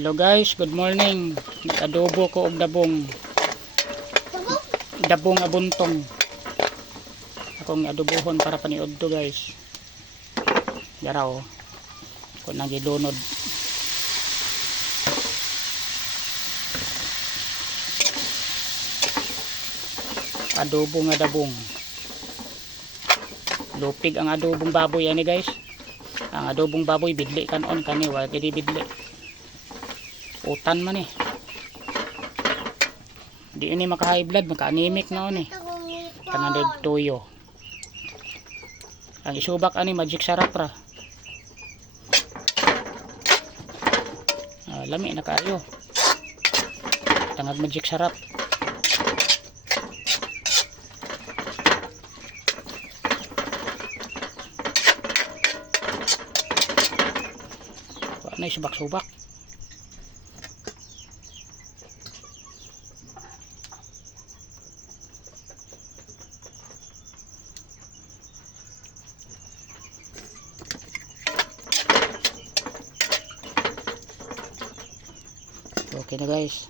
Hello guys, good morning. Nag-adobo ko og dabong. Dabong abuntong. Akong adobohon para paniod to guys. Yara o. Kung nagilunod. Adobo nga dabong. Lupig ang adobong baboy ani guys. Ang adobong baboy bidli kanon kani wa gidi bidli. Utan man eh. Di ini maka high blood, maka anemic na on eh. Tangan toyo. Ang isubak ani magic sarap ra. Lami na kayo. Tangad magic sarap. Wa na subak-subak. Okay na guys.